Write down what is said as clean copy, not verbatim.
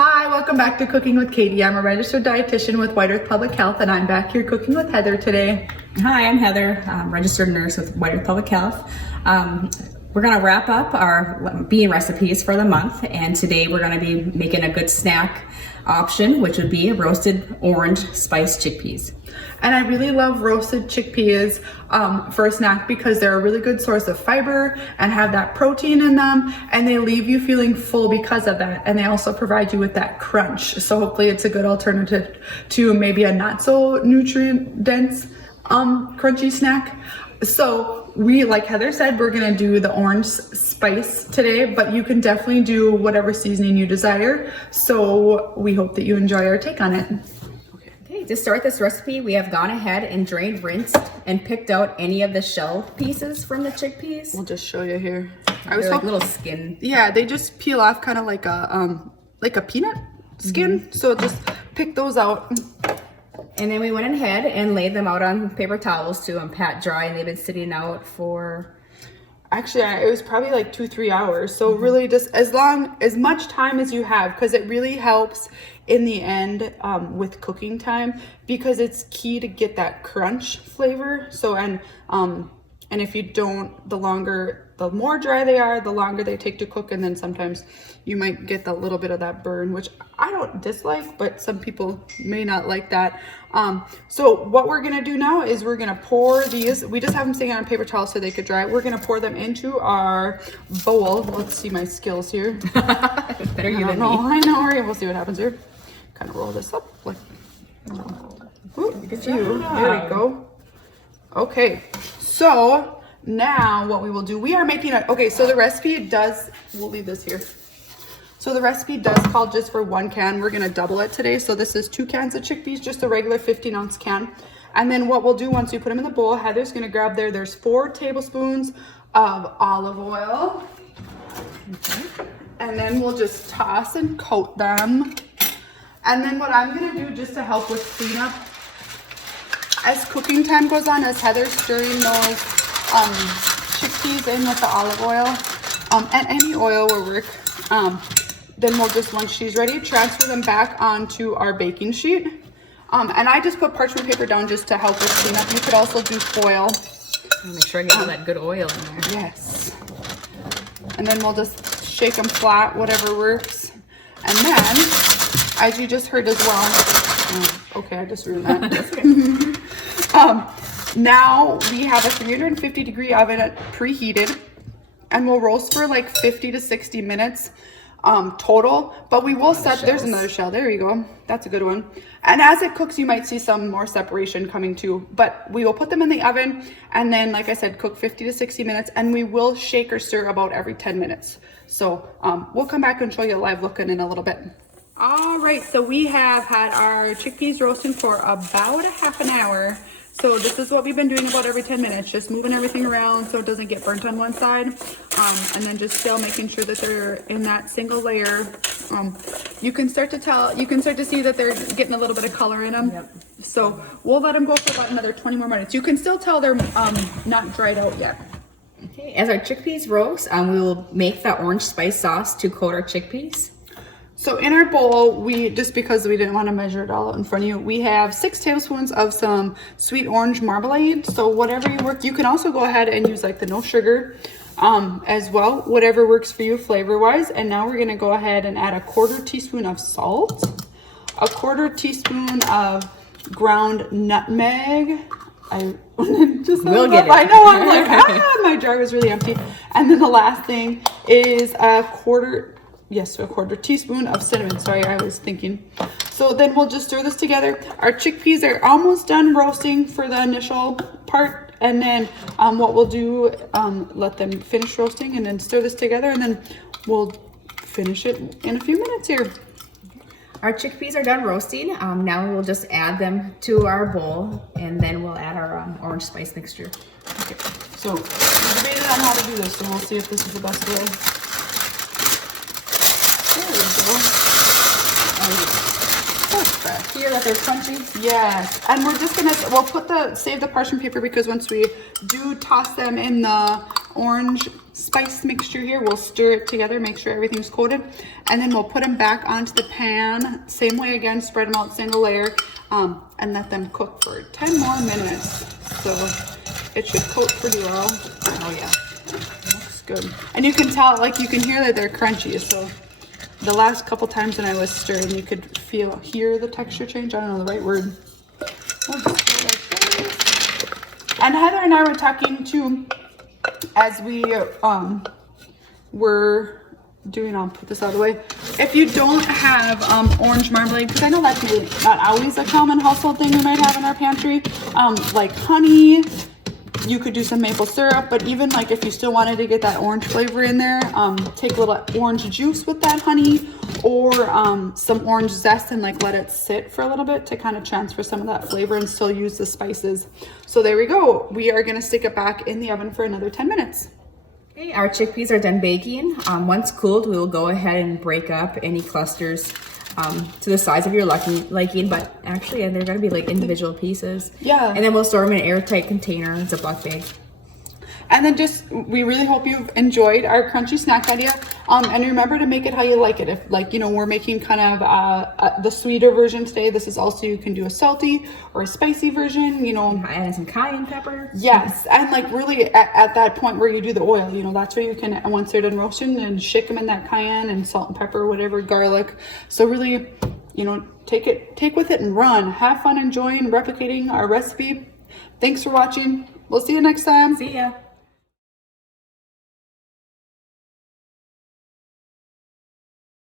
Hi, welcome back to Cooking with Katie. I'm a registered dietitian with White Earth Public Health, and I'm back here cooking with Heather today. Hi, I'm Heather, registered nurse with White Earth Public Health. We're gonna wrap up our bean recipes for the month, and today we're gonna be making a good snack option, which would be roasted orange spiced chickpeas. And I really love roasted chickpeas for a snack because they're a really good source of fiber and have that protein in them, and they leave you feeling full because of that. And they also provide you with that crunch. So hopefully it's a good alternative to maybe a not so nutrient dense crunchy snack. So we, like Heather said, we're gonna do the orange spice today, but you can definitely do whatever seasoning you desire. So we hope that you enjoy our take on it. Okay, to start this recipe, we have gone ahead and drained, rinsed, and picked out any of the shell pieces from the chickpeas. We'll just show you here. They're like little skin. Yeah, they just peel off kind of like a peanut skin. So just pick those out. And then we went ahead and laid them out on paper towels to pat dry, and they've been sitting out for... Actually, it was probably like 2-3 hours. So really just as much time as you have, because it really helps in the end with cooking time, because it's key to get that crunch flavor. So, and if you don't, the more dry they are, the longer they take to cook. And then sometimes you might get a little bit of that burn, which I don't dislike, but some people may not like that. So what we're gonna do now is we're gonna pour these. We just have them sitting on paper towels so they could dry. We're gonna pour them into our bowl. Let's see my skills here. Better you than me. I know, right? We'll see what happens here. Kind of roll this up like, there we go. Okay, so now what we will do, we are making so the recipe does, we'll leave this here. So the recipe does call just for 1 can. We're gonna double it today. So this is 2 cans of chickpeas, just a regular 15-ounce can. And then what we'll do once we put them in the bowl, Heather's gonna grab there's 4 tablespoons of olive oil. Okay. And then we'll just toss and coat them. And then what I'm gonna do just to help with cleanup, as cooking time goes on, as Heather's stirring those chickpeas in with the olive oil, and any oil will work, then we'll just, once she's ready, transfer them back onto our baking sheet. And I just put parchment paper down just to help with cleanup. You could also do foil. Make sure I get all that good oil in there. Yes. And then we'll just shake them flat, whatever works. And then, as you just heard as well, okay, I just ruined that. That's okay. Now we have a 350 degree oven preheated, and we'll roast for like 50 to 60 minutes total, but we will set, there's another shell, there you go, that's a good one. And as it cooks, you might see some more separation coming too, but we will put them in the oven, and then, like I said, cook 50 to 60 minutes, and we will shake or stir about every 10 minutes. So we'll come back and show you a live look in a little bit. All right, so we have had our chickpeas roasting for about a half an hour. So this is what we've been doing about every 10 minutes, just moving everything around so it doesn't get burnt on one side. And then just still making sure that they're in that single layer. You can start to see that they're getting a little bit of color in them. Yep. So we'll let them go for about another 20 more minutes. You can still tell they're not dried out yet. Okay, as our chickpeas roast, we will make the orange spice sauce to coat our chickpeas. So in our bowl, just because we didn't want to measure it all in front of you, we have 6 tablespoons of some sweet orange marmalade. So whatever you work, you can also go ahead and use like the no sugar as well, whatever works for you flavor wise. And now we're going to go ahead and add a 1/4 teaspoon of salt, a 1/4 teaspoon of ground nutmeg. I we'll get it. I know, I'm like, my jar was really empty. And then the last thing is a 1/4 teaspoon of cinnamon. Sorry, I was thinking. So then we'll just stir this together. Our chickpeas are almost done roasting for the initial part. And then what we'll do, let them finish roasting and then stir this together, and then we'll finish it in a few minutes here. Our chickpeas are done roasting. Now we will just add them to our bowl, and then we'll add our orange spice mixture. Okay. So we're debating on how to do this, so we'll see if this is the best way. There we go. Here that they're crunchy. Yes, and we're just gonna, save the parchment paper, because once we do toss them in the orange spice mixture here. We'll stir it together, make sure everything's coated, and then we'll put them back onto the pan. Same way again, spread them out single layer, and let them cook for 10 more minutes. So it should coat pretty well. Oh yeah, looks good. And you can tell, like you can hear that they're crunchy. So the last couple times when I was stirring, you could hear the texture change. I don't know the right word. We'll just go like this. And Heather and I were talking too, as we were doing, I'll put this out of the way. If you don't have orange marmalade, because I know that's maybe not always a common household thing we might have in our pantry, like honey, you could do some maple syrup, but even like if you still wanted to get that orange flavor in there, take a little orange juice with that honey, or some orange zest, and like let it sit for a little bit to kind of transfer some of that flavor and still use the spices. So there we go. We are gonna stick it back in the oven for another 10 minutes. Okay, our chickpeas are done baking. Once cooled, we will go ahead and break up any clusters to the size of your liking, but actually they're gonna be like individual pieces. Yeah. And then we'll store them in an airtight container, Ziploc bag. And then we really hope you've enjoyed our crunchy snack idea. And remember to make it how you like it. If like, you know, we're making kind of the sweeter version today. This is also, you can do a salty or a spicy version, you know. Add some cayenne pepper. Yes, and like really at that point where you do the oil, you know, that's where you can, once they're done roasting, and shake them in that cayenne and salt and pepper, whatever, garlic. So really, you know, take with it and run. Have fun enjoying replicating our recipe. Thanks for watching. We'll see you next time. See ya.